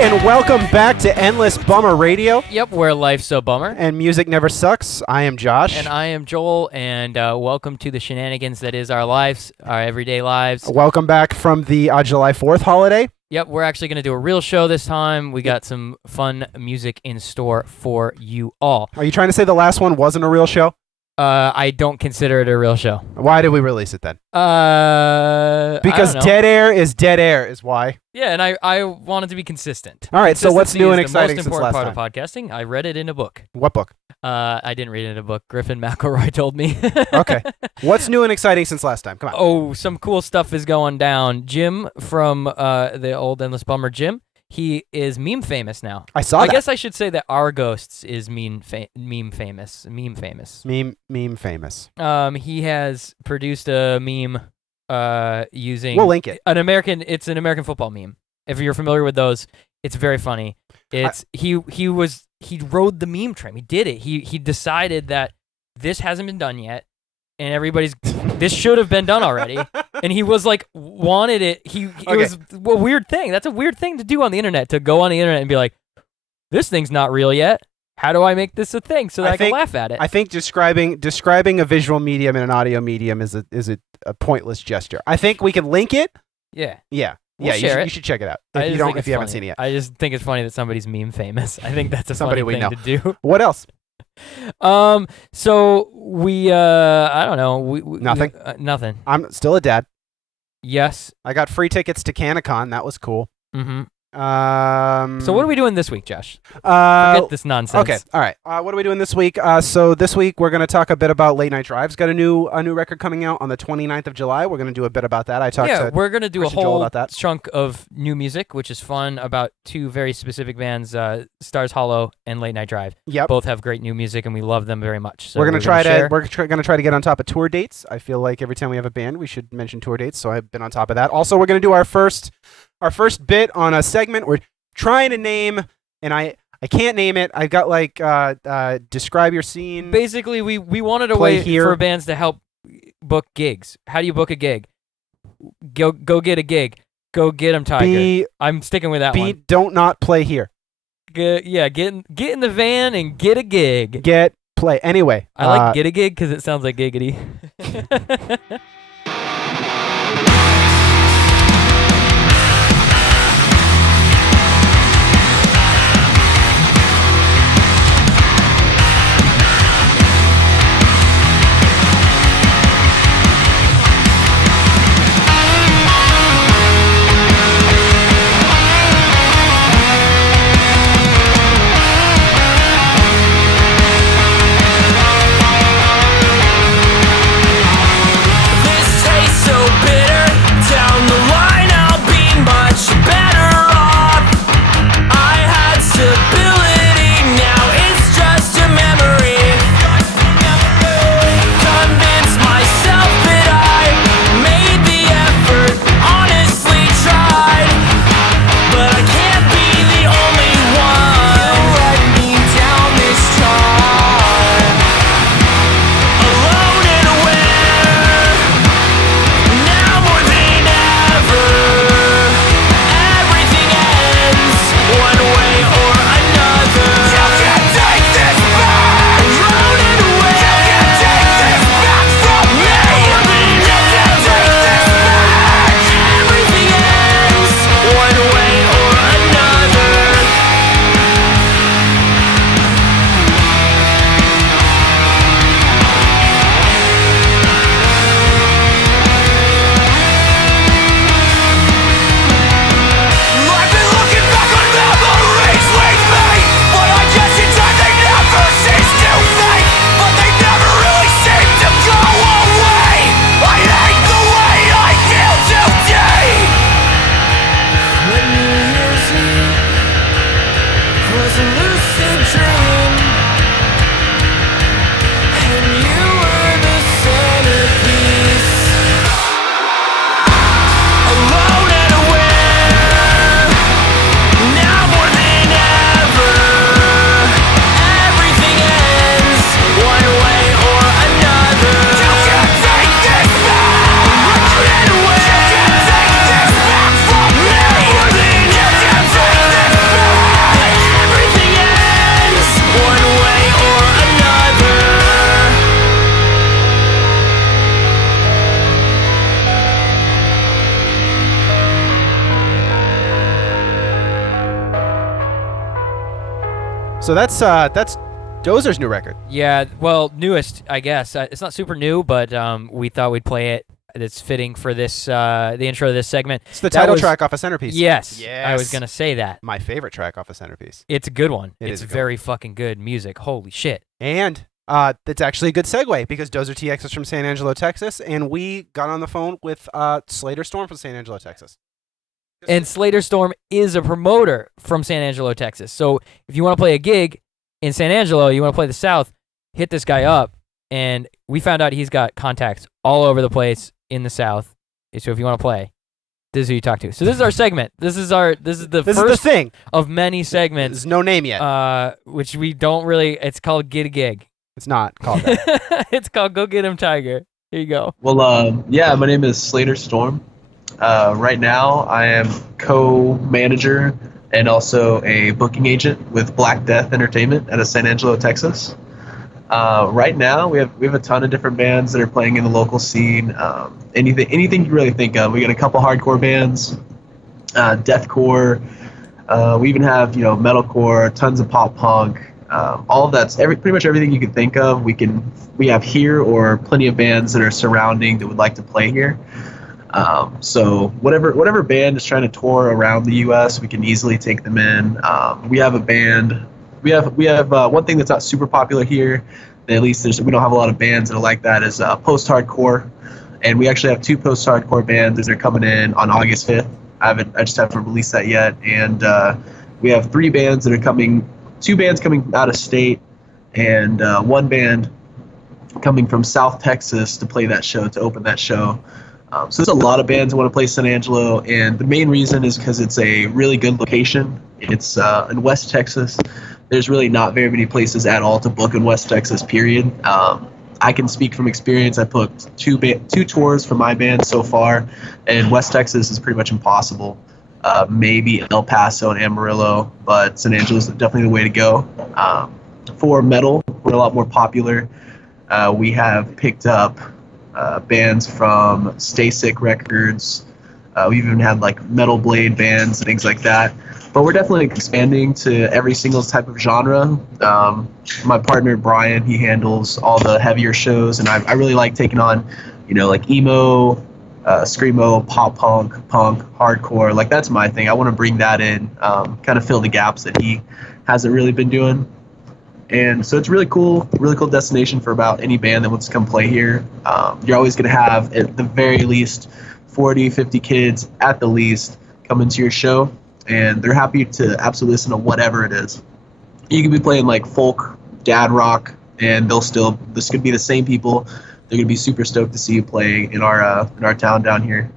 And welcome back to Endless Bummer Radio. Yep, where life's so bummer. And music never sucks. I am Josh. And I am Joel, and welcome to the shenanigans that is our lives, our everyday lives. Welcome back from the July 4th holiday. Yep, we're actually going to do a real show this time. We got some fun music in store for you all. Are you trying to say the last one wasn't a real show? I don't consider it a real show. Why did we release it then? Because dead air is dead air is why. Yeah, and I wanted to be consistent. All right, so what's new and exciting since last last time? The most important part of podcasting. I read it in a book. What book? I didn't read it in a book. Griffin McElroy told me. Okay. What's new and exciting since last time? Come on. Oh, some cool stuff is going down. Jim from the old Endless Bummer, Jim. He is meme famous now. I saw that. I guess I should say that Our Ghosts is meme famous. Meme famous. He has produced a meme using We'll link it. It's an American football meme. If you're familiar with those, it's very funny. He rode the meme train. He did it. He decided that this hasn't been done yet. And this should have been done already. And he was like, wanted it. It was a weird thing. That's a weird thing to do on the internet, to go on the internet and be like, this thing's not real yet. How do I make this a thing so that I can laugh at it? I think describing a visual medium and an audio medium is a pointless gesture. I think we can link it. Yeah. Yeah. We'll Yeah, you should check it out if you haven't seen it yet. I just think it's funny that somebody's meme famous. I think that's a Somebody funny thing to do. What else? So we I don't know. Nothing. Nothing. I'm still a dad. Yes. I got free tickets to CanaCon. That was cool. Mm-hmm. So what are we doing this week, Josh? Forget this nonsense. Okay, all right. What are we doing this week? So this week we're going to talk a bit about Late Night Drives. Got a new record coming out on the 29th of July. We're going to do a bit about that. We're going to do a Joel whole about that. chunk of new music, which is fun, about two very specific bands, Stars Hollow and Late Night Drive. Yep. Both have great new music, and we love them very much. So we're going to try to get on top of tour dates. I feel like every time we have a band, we should mention tour dates. So I've been on top of that. Also, we're going to do our first bit on a segment. We're trying to name, and I can't name it. I've got describe your scene. Basically, we wanted a way for bands to help book gigs. How do you book a gig? Go get a gig. Go get them, Tiger. I'm sticking with that one. Don't not play here. Get in the van and get a gig. Play. Anyway. I like get a gig because it sounds like giggity. There So that's Dozer's new record. Yeah, well, newest, I guess. It's not super new, but we thought we'd play it. It's fitting for this the intro to this segment. It's the title track off of Centerpiece. Yes, Yes. I was gonna say that. My favorite track off of Centerpiece. It's a good one. It It's is a good very fucking good music. Holy shit. And that's actually a good segue because DozerTX is from San Angelo, Texas, and we got on the phone with Slater Storm from San Angelo, Texas. And Slater Storm is a promoter from San Angelo, Texas. So if you want to play a gig in San Angelo, you want to play the South, hit this guy up. And we found out he's got contacts all over the place in the South. So if you want to play, this is who you talk to. So this is our segment. This is the first thing of many segments. There's no name yet. Which we don't really. It's called Get a Gig. It's not called that. It's called Go Get Him Tiger. Here you go. Well, yeah, my name is Slater Storm. Right now, I am co-manager and also a booking agent with Black Death Entertainment out of San Angelo, Texas. Right now, we have a ton of different bands that are playing in the local scene. Anything you really think of. We got a couple hardcore bands, deathcore. We even have metalcore, tons of pop punk. All of that's pretty much everything you can think of. We have here, or plenty of bands that are surrounding that would like to play here. So whatever band is trying to tour around the U.S., we can easily take them in. We have a band. We have one thing that's not super popular here. At least we don't have a lot of bands that are like that. Is post-hardcore, and we actually have 2 post-hardcore bands that are coming in on August 5th. I just haven't released that yet, and we have 3 bands that are coming. 2 bands coming out of state, and 1 band coming from South Texas to play that show, to open that show. So there's a lot of bands that want to play San Angelo, and the main reason is because it's a really good location. It's in West Texas. There's really not very many places at all to book in West Texas, period. I can speak from experience. I booked 2 tours for my band so far, and West Texas is pretty much impossible. Maybe El Paso and Amarillo, but San Angelo is definitely the way to go. For metal, we're a lot more popular. We have picked up bands from Stay Sick Records. We've even had like Metal Blade bands and things like that. But we're definitely expanding to every single type of genre. My partner Brian, he handles all the heavier shows, and I really like taking on, like emo, screamo, pop punk, hardcore. Like that's my thing. I want to bring that in, kind of fill the gaps that he hasn't really been doing. And so it's really cool destination for about any band that wants to come play here. You're always going to have, at the very least, 40, 50 kids at the least coming to your show, and they're happy to absolutely listen to whatever it is. You could be playing like folk, dad rock, and this could be the same people. They're going to be super stoked to see you play in our town down here.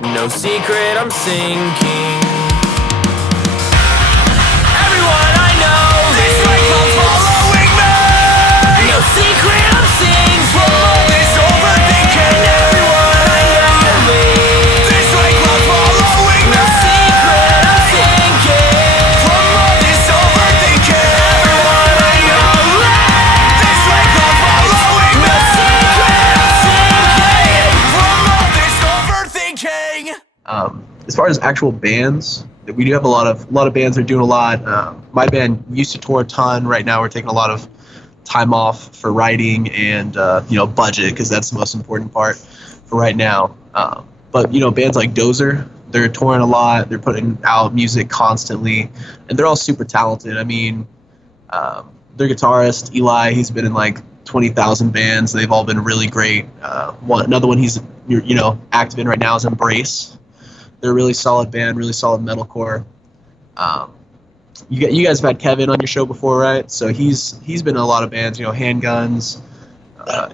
No secret, I'm sinking. Everyone I know, this nightclub's following me. No secret, I'm sinking. From all this overthinking. Everyone I know, this nightclub's following me. No secret, I'm sinking. From all this overthinking. Everyone I know, this nightclub's following me. No secret, I'm sinking. From all this overthinking. As far as actual bands, we do have a lot of bands that are doing a lot. My band used to tour a ton. Right now, we're taking a lot of time off for writing and budget, because that's the most important part for right now. But bands like Dozer, they're touring a lot. They're putting out music constantly, and they're all super talented. I mean, their guitarist Eli, he's been in like 20,000 bands. They've all been really great. Another one he's active in right now is Embrace. They're a really solid band, really solid metalcore. You guys have had Kevin on your show before, right? So he's been in a lot of bands, Handguns,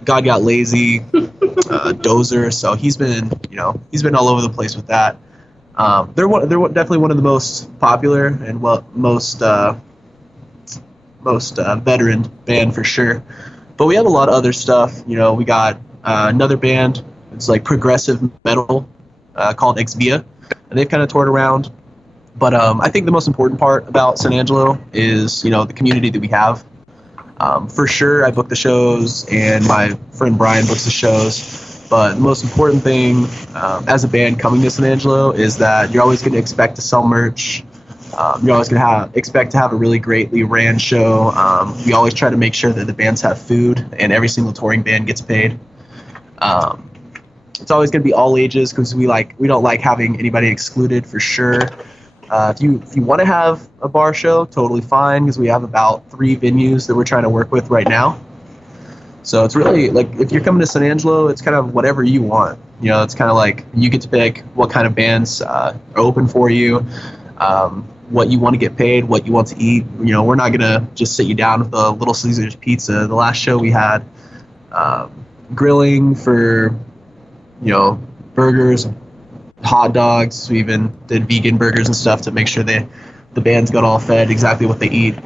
God Got Lazy, Dozer. So he's been all over the place with that. They're definitely one of the most popular and most veteran band for sure. But we have a lot of other stuff. We got another band. It's like progressive metal called Exvia, and they've kind of toured around. But I think the most important part about San Angelo is the community that we have. For sure, I book the shows, and my friend Brian books the shows. But the most important thing as a band coming to San Angelo is that you're always going to expect to sell merch. You're always going to expect to have a really greatly ran show. We always try to make sure that the bands have food, and every single touring band gets paid. It's always going to be all ages, because we don't like having anybody excluded, for sure. If you want to have a bar show, totally fine, because we have about 3 venues that we're trying to work with right now. So it's really like, if you're coming to San Angelo, it's kind of whatever you want. It's kind of like you get to pick what kind of bands are open for you, what you want to get paid, what you want to eat. We're not gonna just sit you down with a Little Caesars pizza. The last show we had grilling for burgers, hot dogs. We even did vegan burgers and stuff to make sure the bands got all fed exactly what they eat.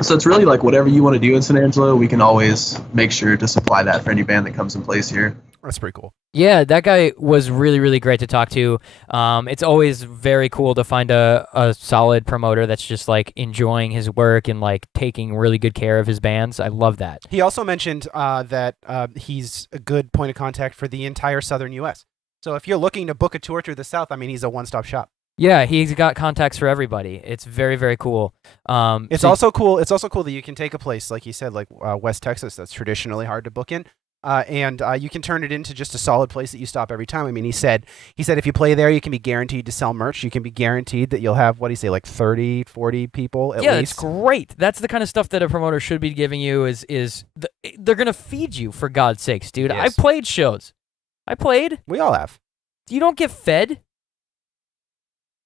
So it's really like whatever you want to do in San Angelo, we can always make sure to supply that for any band that comes in place here. That's pretty cool. Yeah, that guy was really, really great to talk to. It's always very cool to find a solid promoter that's just like enjoying his work and like taking really good care of his bands. I love that. He also mentioned that he's a good point of contact for the entire southern U.S. So if you're looking to book a tour through the South, I mean, he's a one-stop shop. Yeah, he's got contacts for everybody. It's very, very cool. It's also cool. It's also cool that you can take a place, like you said, like West Texas, that's traditionally hard to book in, and you can turn it into just a solid place that you stop every time. I mean, he said if you play there, you can be guaranteed to sell merch. You can be guaranteed that you'll have, what do you say, like 30, 40 people at least. Yeah, it's great. That's the kind of stuff that a promoter should be giving you. They're gonna feed you, for God's sakes, dude. Yes. I played shows. We all have. You don't get fed.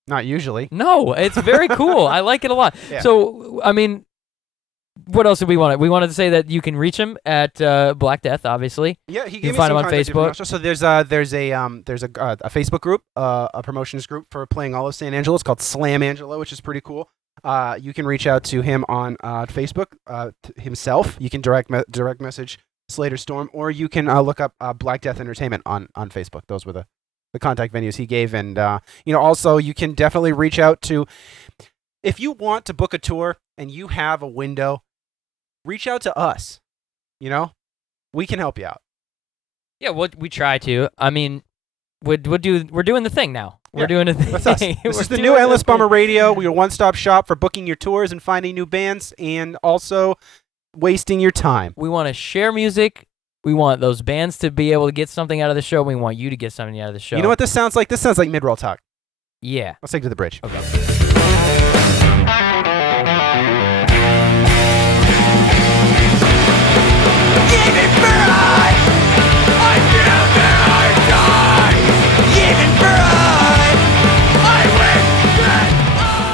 Not usually. No, it's very cool. I like it a lot. Yeah. So, I mean, what else did we want? We wanted to say that you can reach him at Black Death, obviously. Yeah, he You gave can me find some him on contact Facebook. information. So there's a Facebook group, a promotions group for playing all of San Angelo. It's called Slam Angelo, which is pretty cool. You can reach out to him on Facebook himself. You can direct message Slater Storm, or you can look up Black Death Entertainment on Facebook. Those were the contact venues he gave. And also you can definitely reach out to, if you want to book a tour and you have a window, reach out to us. We can help you out. Yeah, we try to. I mean, we're doing the thing now. We're doing a thing. That's us. This is the new Endless Bummer Radio. We are a one-stop shop for booking your tours and finding new bands, and also wasting your time. We want to share music. We want those bands to be able to get something out of the show. We want you to get something out of the show. You know what this sounds like? This sounds like mid-roll talk. Yeah. Let's take it to the bridge. Okay.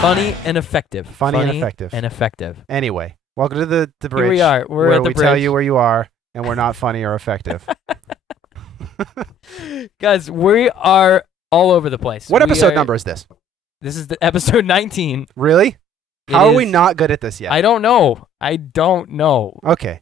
Funny and effective. Funny and effective. And effective. Anyway, welcome to the bridge. Here we are. We're where at the we bridge. tell you where you are, and we're not funny or effective. Guys, we are all over the place. What We episode are- number is this? This is the episode 19. Really? It How are we is- not good at this yet? I don't know. I don't know. Okay.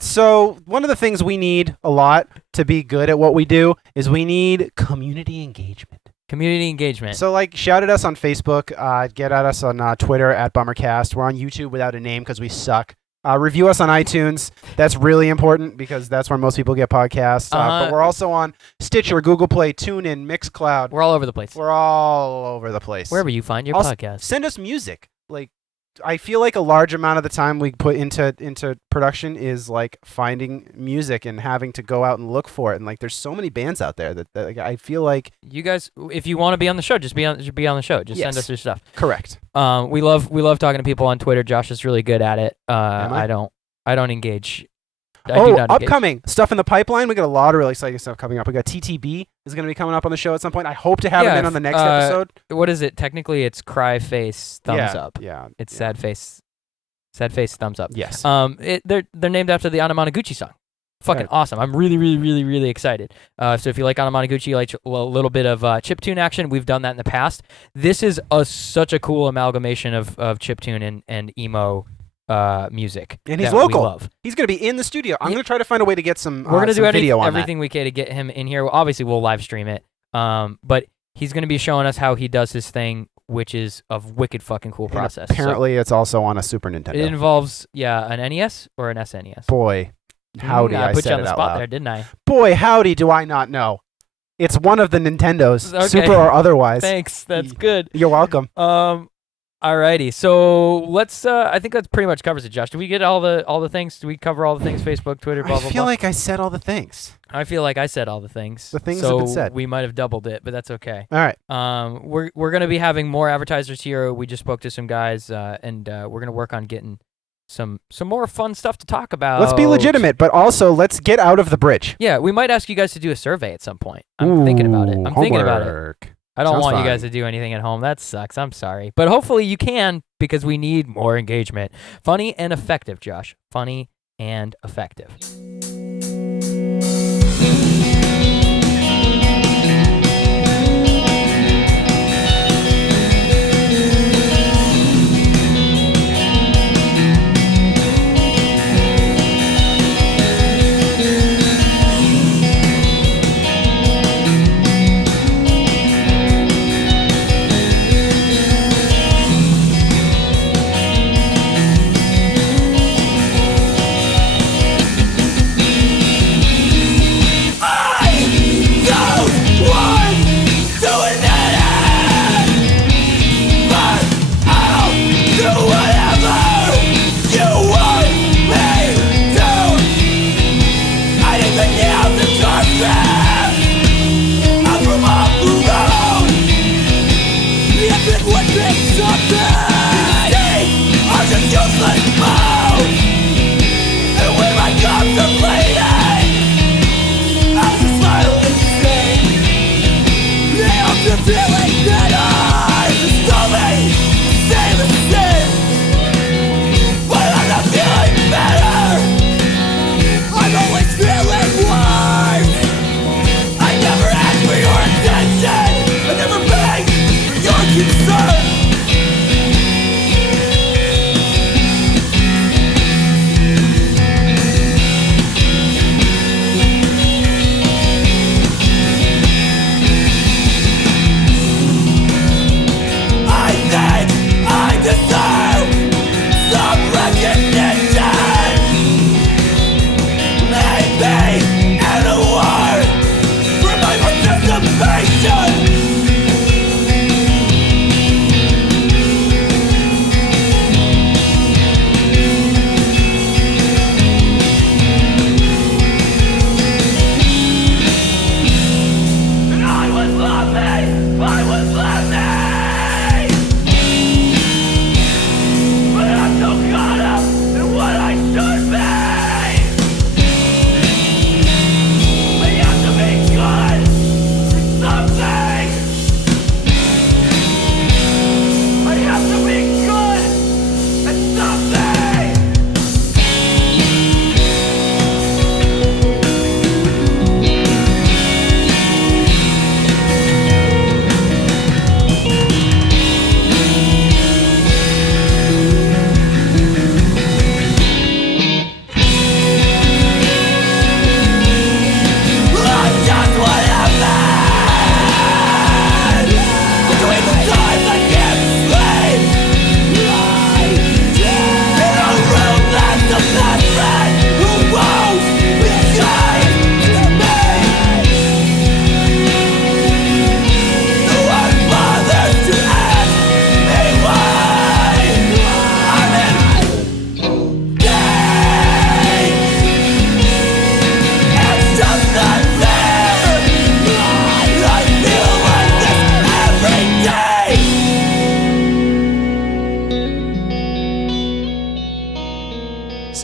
So one of the things we need a lot to be good at what we do is we need community engagement. Community engagement. So like shout at us on Facebook, get at us on Twitter at Bummercast. We're on YouTube without a name because we suck. Review us on iTunes. That's really important because that's where most people get podcasts. But we're also on Stitcher, Google Play, TuneIn, Mixcloud. We're all over the place. We're all over the place. Wherever you find your Also, podcast. Send us music. Like, I feel like a large amount of the time we put into production is like finding music and having to go out and look for it. And like, there's so many bands out there that like, I feel like You guys, if you want to be on the show, just be on the show. Just send Yes. us your stuff. correct. We love talking to people on Twitter. Josh is really good at it. Am I? I don't engage. I do Oh, not engage. upcoming stuff in the pipeline. We got a lot of really exciting stuff coming up. We got TTB is going to be coming up on the show at some point. I hope to have him in on the next episode. What is it? Technically, it's cry face thumbs up. Yeah. It's yeah. sad face thumbs up. Yes. They're named after the Anamanaguchi song. Fucking Right. awesome. I'm really excited. So if you like Anamanaguchi, you like a little bit of chiptune action, we've done that in the past. This is such a cool amalgamation of chiptune and emo music. And he's that we local. love. He's going to be in the studio. I'm Yeah. going to try to find a way to get some. We're gonna do some video on everything we can to get him in here. Obviously, we'll live stream it. But he's gonna be showing us how he does his thing, which is a wicked fucking cool And process. So apparently, it's also on a Super Nintendo. it involves an NES or an SNES. Boy, howdy! I put said you on it the out spot loud. there, didn't I? Boy, howdy! Do I not know? It's one of the Nintendos, Okay. Super or otherwise. Thanks. That's Y- good. You're welcome. Alrighty. So let's. I think that pretty much covers it, Josh. Did we get all the things? Do we cover all the things? Facebook, Twitter, blah I blah feel blah. like I said all the things. I feel like I said all the things. The things so have been said. we might have doubled it, but that's okay. All right. We're gonna be having more advertisers here. We just spoke to some guys, and we're gonna work on getting some more fun stuff to talk about. Let's be legitimate, but also let's get out of the bridge. Yeah, we might ask you guys to do a survey at some point. I'm thinking about it. I'm thinking about it. Homework. I don't Sounds want you fine. guys to do anything at home. That sucks. I'm sorry. But hopefully you can because we need more engagement. Funny and effective, Josh. Funny and effective.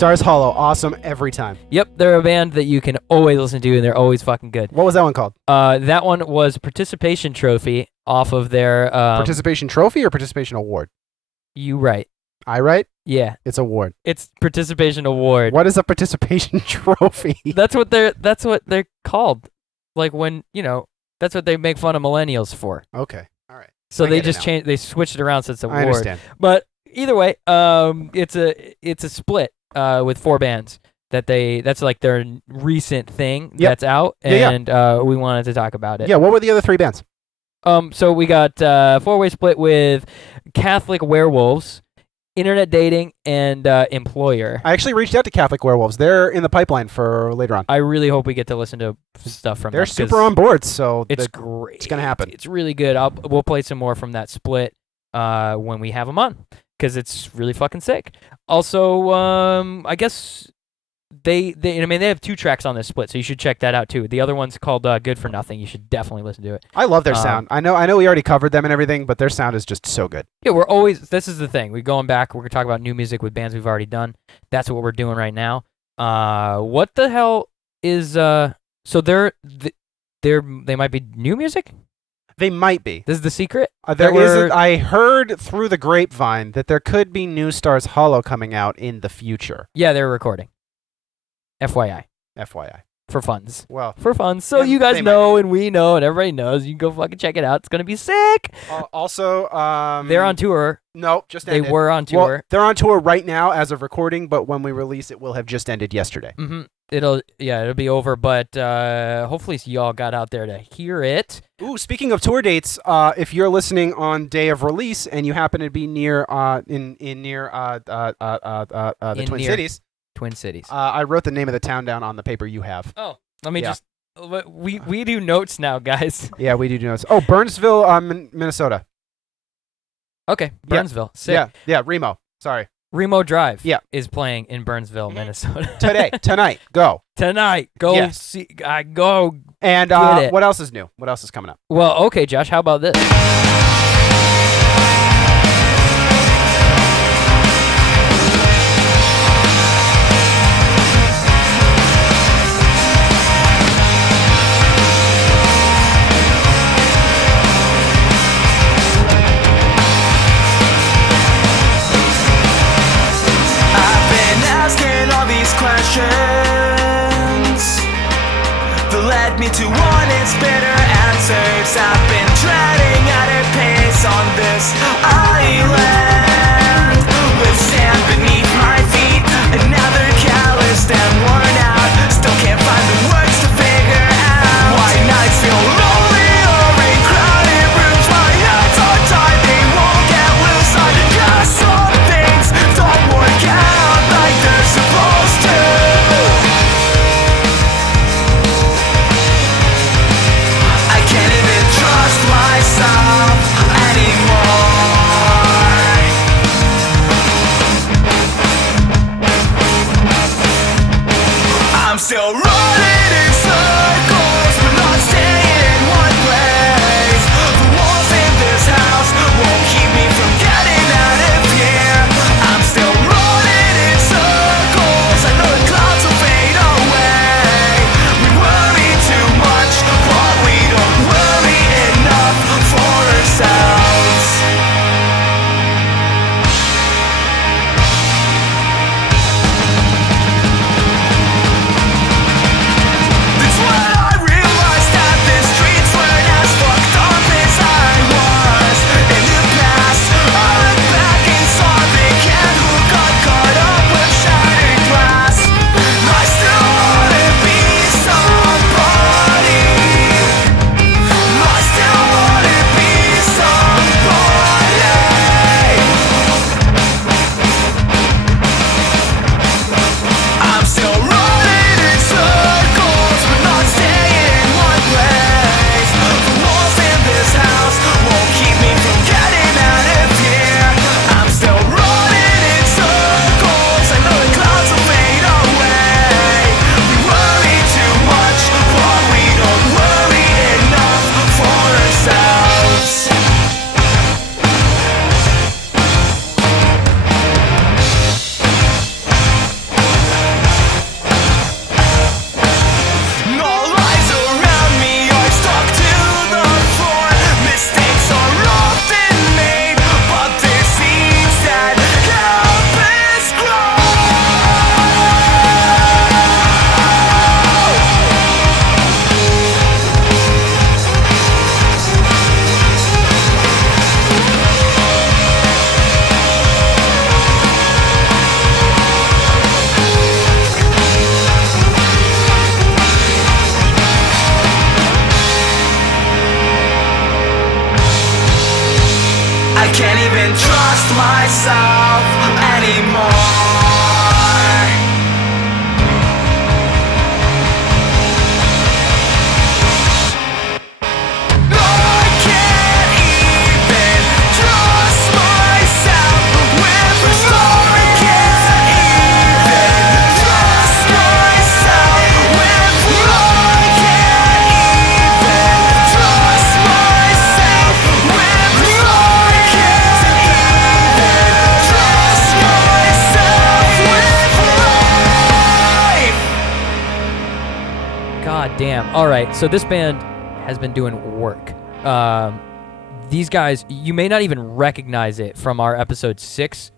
Stars Hollow, awesome every time. Yep, they're a band that you can always listen to, and they're always fucking good. What was that one called? That one was Participation Trophy off of their Participation Trophy or Participation Award? You right. I right? Yeah, It's award. it's Participation Award. What is a Participation Trophy? That's what they're called. Like when, that's what they make fun of millennials for. Okay. All right. So I they get it just now. changed. They switched it around since the I award. understand. But either way, it's a split with 4 bands that's like their recent thing that's out, Yeah, and we wanted to talk about it. Yeah, what were the other 3 bands? So we got 4-way split with Catholic Werewolves, Internet Dating, and Employer. I actually reached out to Catholic Werewolves. They're in the pipeline for later on. I really hope we get to listen to stuff from They're them. 'cause super on board, so It's great. it's gonna happen. It's really good. We'll play some more from that split when we have them on, because it's really fucking sick. Also, I guess they have 2 tracks on this split, so you should check that out too. The other one's called Good for Nothing. You should definitely listen to it. I love their sound. I know we already covered them and everything, but their sound is just so good. Yeah, this is the thing. We're going back. We're going to talk about new music with bands we've already done. That's what we're doing right now. What the hell is so they might be new music? They might be. This is the secret? I heard through the grapevine that there could be new Stars Hollow coming out in the future. Yeah, they're recording. FYI. FYI. For funds. Well, For fun. So Yeah, you guys they know, and we know, and everybody knows. You can go fucking check it out. It's going to be sick. also, They're on tour. No, just They ended. were on Well, tour. they're on tour right now as of recording, but when we release it, will have just ended yesterday. Mm-hmm. It'll be over, but hopefully y'all got out there to hear it. Ooh, speaking of tour dates, if you're listening on day of release and you happen to be near the Twin Cities, Twin Cities. I wrote the name of the town down on the paper you have. Oh, let me yeah. just. We do notes now, guys. Yeah, we do notes. Oh, Burnsville, Minnesota. Okay, Yeah. Burnsville. Sick. Yeah, Remo. Sorry. Remo Drive. Yeah. Is playing in Burnsville, Minnesota Tonight, go. tonight. Go Yes. see. Go. And Get it. what else is new? What else is coming up? Well, okay, Josh. How about this? I've been asking all these questions that led me to wanting bitter answers. I've been treading at a pace on this island with sand beneath my feet, another calloused and worn out. Still can't find the words to figure out why nights feel lonely or in crowded rooms. My hands are tied, they won't get loose. I guess some things don't work out like they're supposed to. I can't even trust myself anymore. I can't even trust myself with a star. I can't even trust myself with I can't even trust myself with I can't even trust myself with life. God damn. All right, so this band has been doing work. These guys, you may not even recognize it from our episode 6.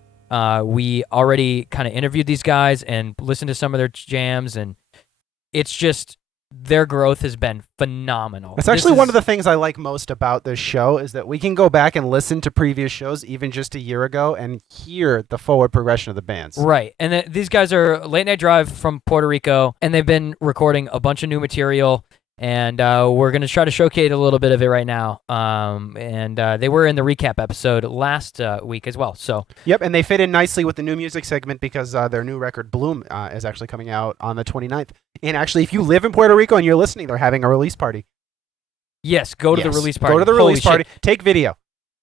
We already kind of interviewed these guys and listened to some of their jams, and it's just their growth has been phenomenal. It's actually one of the things I like most about this show is that we can go back and listen to previous shows, even just a year ago, and hear the forward progression of the bands. Right. And these guys are Late Night Drive from Puerto Rico, and they've been recording a bunch of new material, and we're going to try to showcase a little bit of it right now. And they were in the recap episode last week as well. So Yep, and they fit in nicely with the new music segment because their new record, Bloom, is actually coming out on the 29th. And actually, if you live in Puerto Rico and you're listening, they're having a release party. yes, go to the Yes. release party. Go to the Holy release party. shit. Take video.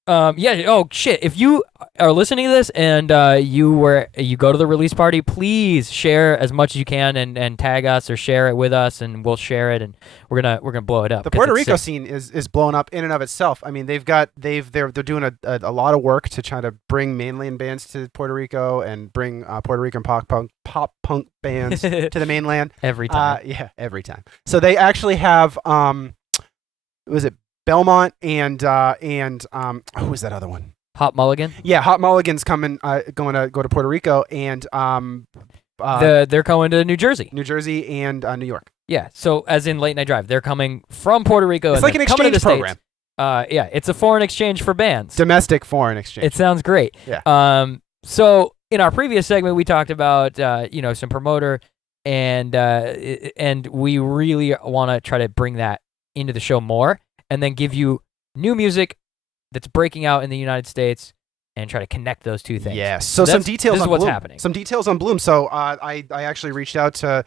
Yeah. Oh shit. If you are listening to this and you go to the release party, please share as much as you can and tag us or share it with us, and we'll share it, and we're gonna blow it up. The 'cause Puerto it's Rico sick. scene is blown up in and of itself. I mean, they're doing a lot of work to try to bring mainland bands to Puerto Rico and bring Puerto Rican pop punk bands to the mainland. Every time. Yeah, every time. So they actually have was it Belmont and who was that other one? Hot Mulligan. Yeah, Hot Mulligan's coming going to go to Puerto Rico and They're going to New Jersey. New Jersey and New York. Yeah. So as in Late Night Drive, they're coming from Puerto Rico. It's and like they're an coming to exchange the program. States. Yeah, it's a foreign exchange for bands. Domestic foreign exchange. It sounds great. Yeah. So in our previous segment, we talked about some promoter, and we really want to try to bring that into the show more, and then give you new music that's breaking out in the United States, and try to connect those two things. Yes. So some details this is on what's Bloom. happening. Some details on Bloom. So I actually reached out to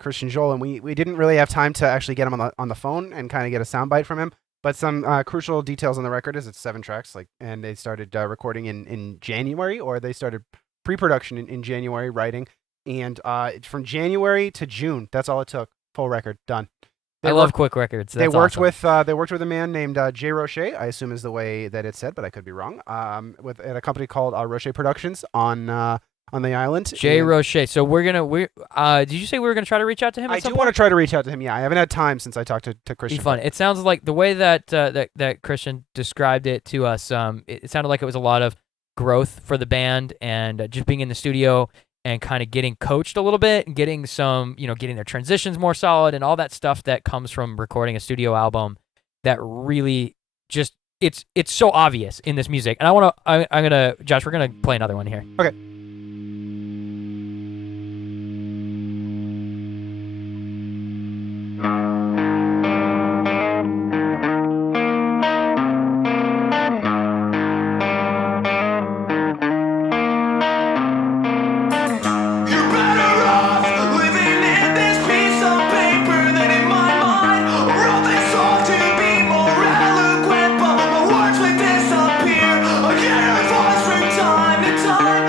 Christian Joel, and we didn't really have time to actually get him on the phone and kind of get a soundbite from him. But some crucial details on the record is it's 7 tracks, and they started recording in January, or they started pre-production in January, writing, and from January to June, that's all it took. Full record done. I love quick records. They That's worked awesome. with a man named Jay Roche, I assume is the way that it's said, but I could be wrong. At a company called Roche Productions on the island. Jay And Roche. So did you say we were gonna try to reach out to him? I at some do want to point? try to reach out to him. Yeah, I haven't had time since I talked to Be Christian. fun. It sounds like the way that that Christian described it to us. It sounded like it was a lot of growth for the band and just being in the studio and kind of getting coached a little bit and getting some, getting their transitions more solid and all that stuff that comes from recording a studio album. That really just it's so obvious in this music. And I'm gonna Josh, we're gonna play another one here. Okay. You're better off living in this piece of paper than in my mind. I wrote this song to be more eloquent, but my words will disappear. I get a voice from time to time.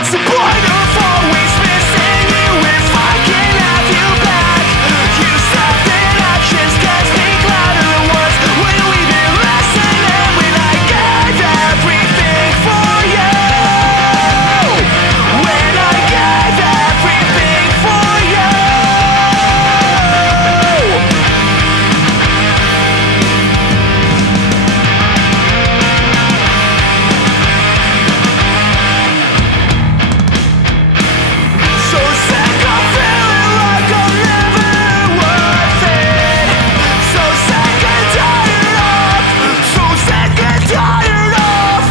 what's the point of always missing you if I can have you back? You said that actions can speak louder than words. When we did listen and when I gave everything for you. When I gave everything for you. So sick of feeling like I'm never worth it. So sick and tired of. So sick and tired of.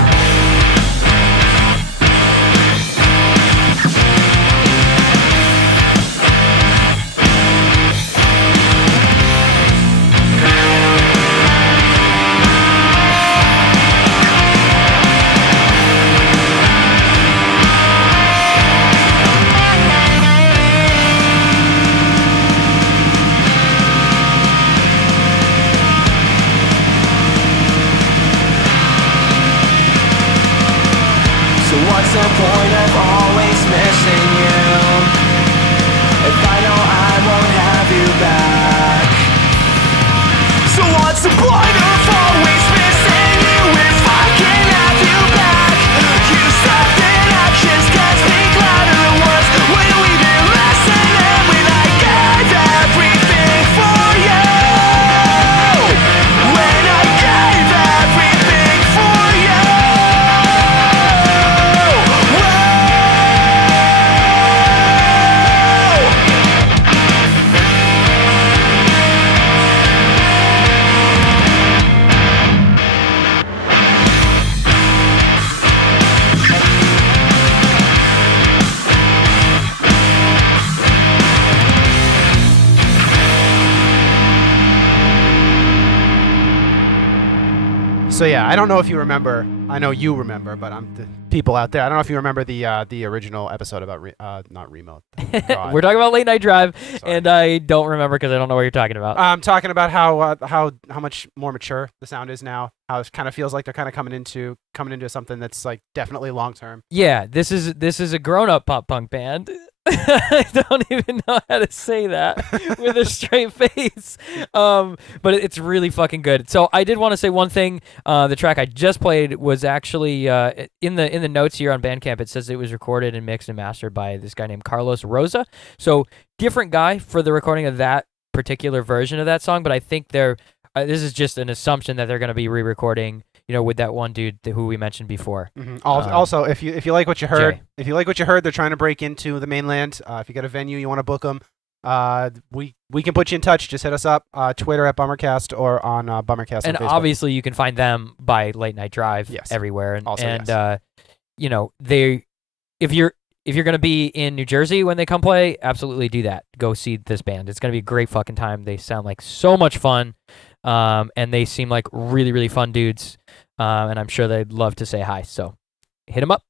So what's the point of always missing you if I know I won't have you back? So what's the point of always missing you if I can have you back? You said that actions can speak louder than words. When we did listen and when I gave everything for you. When I gave everything for you. So yeah, I don't know if you remember. I know you remember, but I'm the people out there. I don't know if you remember the original episode about not remote. God. We're talking about Late Night Drive, Sorry. and I don't remember because I don't know what you're talking about. I'm talking about how much more mature the sound is now. How it kind of feels like they're kind of coming into something that's like definitely long term. Yeah, this is a grown-up pop punk band. I don't even know how to say that with a straight face. But it's really fucking good. So I did want to say one thing. The track I just played was actually in the notes here on Bandcamp. It says it was recorded and mixed and mastered by this guy named Carlos Rosa. So different guy for the recording of that particular version of that song. But I think this is just an assumption that they're going to be re-recording, with that one dude who we mentioned before. Mm-hmm. Also, if you like what you heard, Jay. they're trying to break into the mainland. If you got a venue you want to book them, we can put you in touch. Just hit us up, Twitter at Bummercast or on Bummercast. And on Facebook. obviously you can find them by Late Night Drive everywhere. And Also, they if you're going to be in New Jersey when they come play, absolutely do that. Go see this band. It's going to be a great fucking time. They sound like so much fun. And they seem like really, really fun dudes. And I'm sure they'd love to say hi. So hit them up.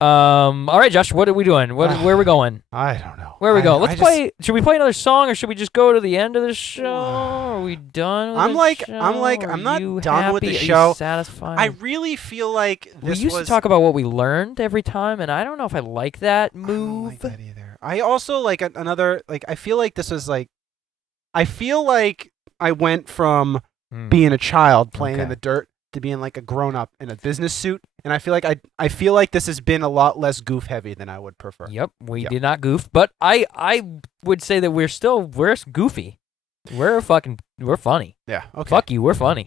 All right, Josh, what are we doing? Where are we going? I don't know. Where are we going? Let's play. Should we play another song, or should we just go to the end of the show? Are we done? With I'm not done with the show. Are you satisfied? I really feel like this we used to talk about what we learned every time, and I don't know if I like that move. I don't like that either. I also like another. Like I feel like this was like. I feel like I went from being a child playing in the dirt to being like a grown up in a business suit, and I feel like this has been a lot less goof heavy than I would prefer. Yep, we did not goof, but I would say that we're goofy. We're funny. Yeah. Okay. Fuck you, we're funny.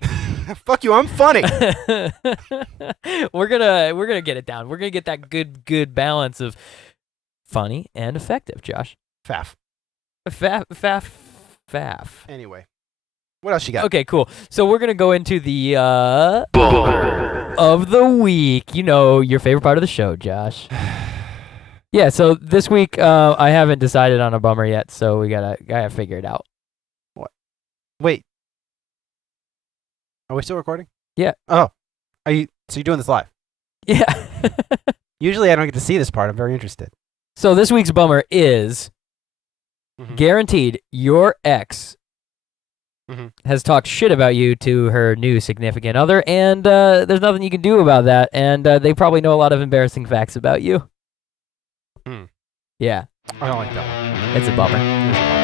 Fuck you, I'm funny. We're gonna get it down. We're gonna get that good balance of funny and effective, Josh. Faff. Faff. Anyway, what else you got? Okay, cool. So we're gonna go into the of the week. Your favorite part of the show, Josh. Yeah. So this week, I haven't decided on a bummer yet, so we gotta figure it out. What? Wait. Are we still recording? Yeah. Oh, so you're doing this live? Yeah. Usually I don't get to see this part. I'm very interested. So this week's bummer is guaranteed your ex has talked shit about you to her new significant other, and there's nothing you can do about that, and they probably know a lot of embarrassing facts about you. Yeah, I don't like that one. it's a bummer. It is a bummer.